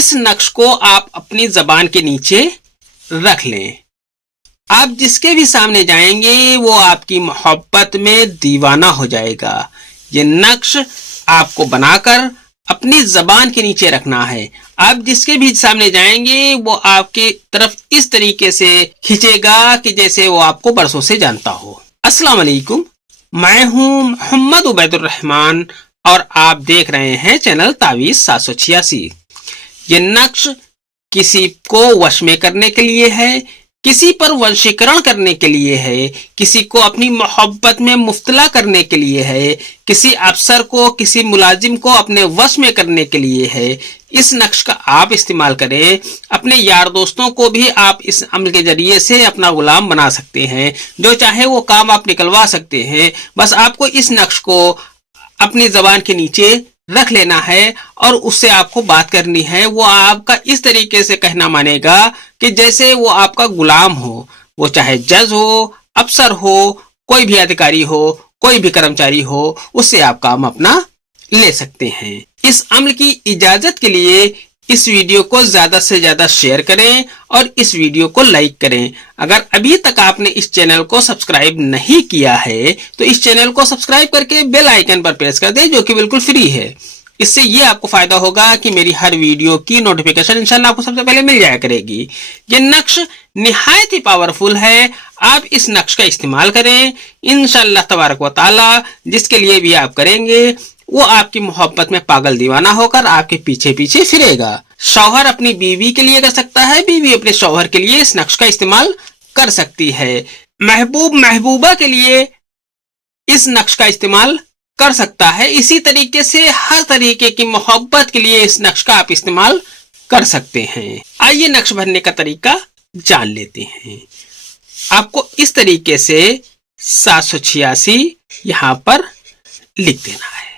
इस नक्श को आप अपनी जबान के नीचे रख लें। आप जिसके भी सामने जाएंगे वो आपकी मोहब्बत में दीवाना हो जाएगा। ये नक्श आपको बनाकर अपनी जबान के नीचे रखना है। आप जिसके भी सामने जाएंगे वो आपकी तरफ इस तरीके से खींचेगा कि जैसे वो आपको बरसों से जानता हो। अस्सलाम वालेकुम, मैं हूं मोहम्मद उबैदुर रहमान और आप देख रहे हैं चैनल तावीज़ 786। ये नक्श किसी को वश में करने के लिए है, किसी पर वशीकरण करने के लिए है, किसी को अपनी मोहब्बत में मुफ्तला करने के लिए है, किसी अफसर को, किसी मुलाजिम को अपने वश में करने के लिए है। इस नक्श का आप इस्तेमाल करें। अपने यार दोस्तों को भी आप इस अमल के जरिए से अपना गुलाम बना सकते हैं। जो चाहे वो काम आप निकलवा सकते हैं। बस आपको इस नक्श को अपनी जबान के नीचे रख लेना है और उससे आपको बात करनी है। वो आपका इस तरीके से कहना मानेगा कि जैसे वो आपका गुलाम हो। वो चाहे जज हो, अफसर हो, कोई भी अधिकारी हो, कोई भी कर्मचारी हो, उससे आप काम अपना ले सकते हैं। इस अमल की इजाजत के लिए इस वीडियो को ज्यादा से ज्यादा शेयर करें और इस वीडियो को लाइक करें। अगर अभी तक आपने इस चैनल को सब्सक्राइब नहीं किया है तो इस चैनल को सब्सक्राइब करके बेल आइकन पर प्रेस कर दें, जो कि बिल्कुल फ्री है। इससे ये आपको फायदा होगा कि मेरी हर वीडियो की नोटिफिकेशन इंशाल्लाह आपको सबसे पहले मिल जाया करेगी। ये नक्श निहायत ही पावरफुल है। आप इस नक्श का इस्तेमाल करें। इंशाल्लाह तबारक व तआला जिसके लिए भी आप करेंगे वो आपकी मोहब्बत में पागल दीवाना होकर आपके पीछे पीछे फिरेगा। शौहर अपनी बीवी के लिए कर सकता है, बीवी अपने शौहर के लिए इस नक्श का इस्तेमाल कर सकती है। महबूब महबूबा के लिए इस नक्श का इस्तेमाल कर सकता है। इसी तरीके से हर तरीके की मोहब्बत के लिए इस नक्श का आप इस्तेमाल कर सकते हैं। आइए नक्श भरने का तरीका जान लेते हैं। आपको इस तरीके से 786 यहां पर लिख देना है।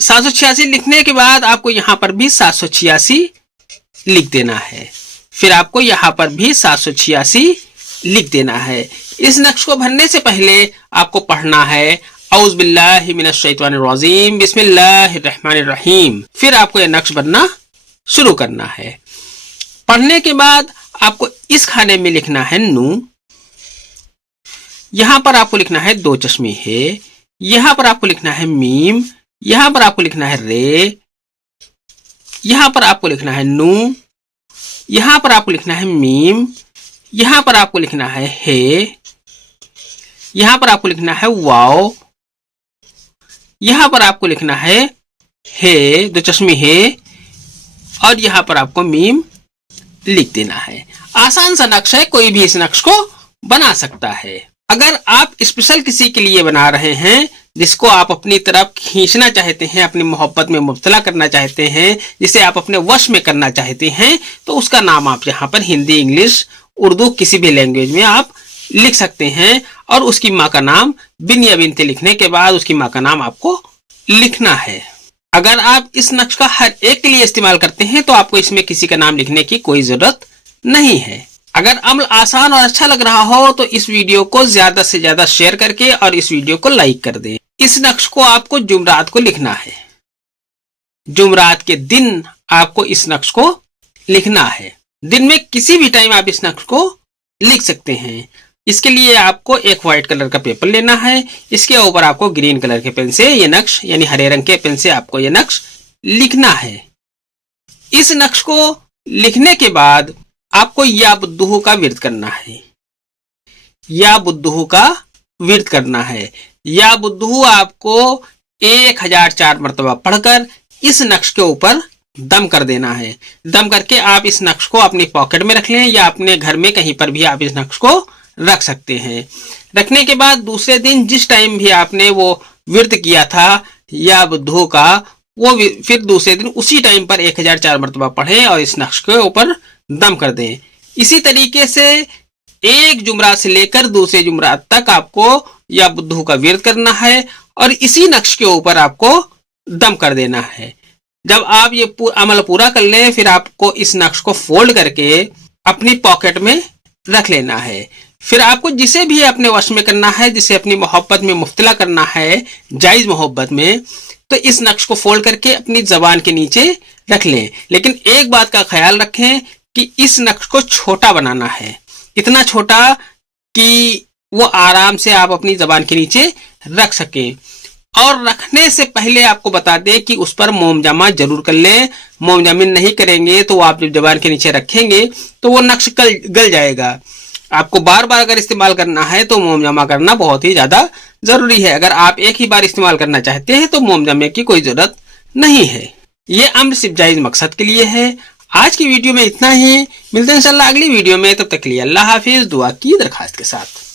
786 लिखने के बाद आपको यहां पर भी 786 लिख देना है। फिर आपको यहां पर भी 786 लिख देना है। इस नक्श को भरने से पहले आपको पढ़ना है औज़ बिल्लाहि मिनश शैतानिर रजीम बिस्मिल्लाहिर रहमानिर रहीम। फिर आपको यह नक्श भरना शुरू करना है। पढ़ने के बाद आपको इस खाने में लिखना है नू। यहां पर आपको लिखना है दो चश्मे है। यहां पर आपको लिखना है मीम। यहां पर आपको लिखना है रे। यहां पर आपको लिखना है नू। यहां पर आपको लिखना है मीम। यहां पर आपको लिखना है हे। यहां पर आपको लिखना है वाओ। यहां पर आपको लिखना है हे, दो चश्मे हे, और यहां पर आपको मीम लिख देना है। आसान सा नक्श है, कोई भी इस नक्श को बना सकता है। अगर आप स्पेशल किसी के लिए बना रहे हैं, जिसको आप अपनी तरफ खींचना चाहते हैं, अपनी मोहब्बत में मुब्तला करना चाहते हैं, जिसे आप अपने वश में करना चाहते हैं, तो उसका नाम आप यहाँ पर हिंदी, इंग्लिश, उर्दू किसी भी लैंग्वेज में आप लिख सकते हैं। और उसकी माँ का नाम बिन या बिनते लिखने के बाद उसकी माँ का नाम आपको लिखना है। अगर आप इस नक्श का हर एक के लिए इस्तेमाल करते हैं तो आपको इसमें किसी का नाम लिखने की कोई जरूरत नहीं है। अगर अमल आसान और अच्छा लग रहा हो तो इस वीडियो को ज्यादा से ज्यादा शेयर करके और इस वीडियो को लाइक कर दें। इस नक्श को आपको जुमरात को लिखना है। जुमरात के दिन आपको इस नक्श को लिखना है। दिन में किसी भी टाइम आप इस नक्श को लिख सकते हैं। इसके लिए आपको एक व्हाइट कलर का पेपर लेना है। इसके ऊपर आपको ग्रीन कलर के पेन से ये नक्श, यानी हरे रंग के पेन से आपको ये नक्श लिखना है। इस नक्श को लिखने के बाद आपको या बुद्दुहू का विर्द करना है। या बुद्दुहू का विर्द करना है। या बुद्दुहू आपको 1004 मरतबा पढ़कर इस नक्श के ऊपर दम कर देना है। दम करके आप इस नक्श को अपनी पॉकेट में रख लें या अपने घर में कहीं पर भी आप इस नक्श को रख सकते हैं। रखने के बाद दूसरे दिन जिस टाइम भी आपने वो विर्द किया था या बुद्दुहू का, वो फिर दूसरे दिन उसी टाइम पर 1004 मरतबा पढ़ें और इस नक्श के ऊपर दम कर दें। इसी तरीके से एक जुमरात से लेकर दूसरे जुमरात तक आपको या बुद्दुहू का विर्द करना है और इसी नक्श के ऊपर आपको दम कर देना है। जब आप ये अमल पूरा कर लें फिर आपको इस नक्श को फोल्ड करके अपनी पॉकेट में रख लेना है। फिर आपको जिसे भी अपने वश में करना है, जिसे अपनी मोहब्बत में मुफ्तला करना है, जायज मोहब्बत में, तो इस नक्श को फोल्ड करके अपनी जबान के नीचे रख लें, लेकिन एक बात का ख्याल रखें कि इस नक्श को छोटा बनाना है, इतना छोटा कि वो आराम से आप अपनी जबान के नीचे रख सकें। और रखने से पहले आपको बता दें कि उस पर मोमजामा जरूर कर लें। मोमजामी नहीं करेंगे तो आप जब जबान के नीचे रखेंगे तो वो नक्श गल जाएगा। आपको बार बार अगर इस्तेमाल करना है तो मोमजामा करना बहुत ही ज्यादा जरूरी है। अगर आप एक ही बार इस्तेमाल करना चाहते हैं तो मोमजामे की कोई जरूरत नहीं है। ये अम्र सिर्फ जायज मकसद के लिए है। आज की वीडियो में इतना ही, मिलते हैं इंशाल्लाह अगली वीडियो में। तब तक के लिए अल्लाह हाफिज, दुआ की दरखास्त के साथ।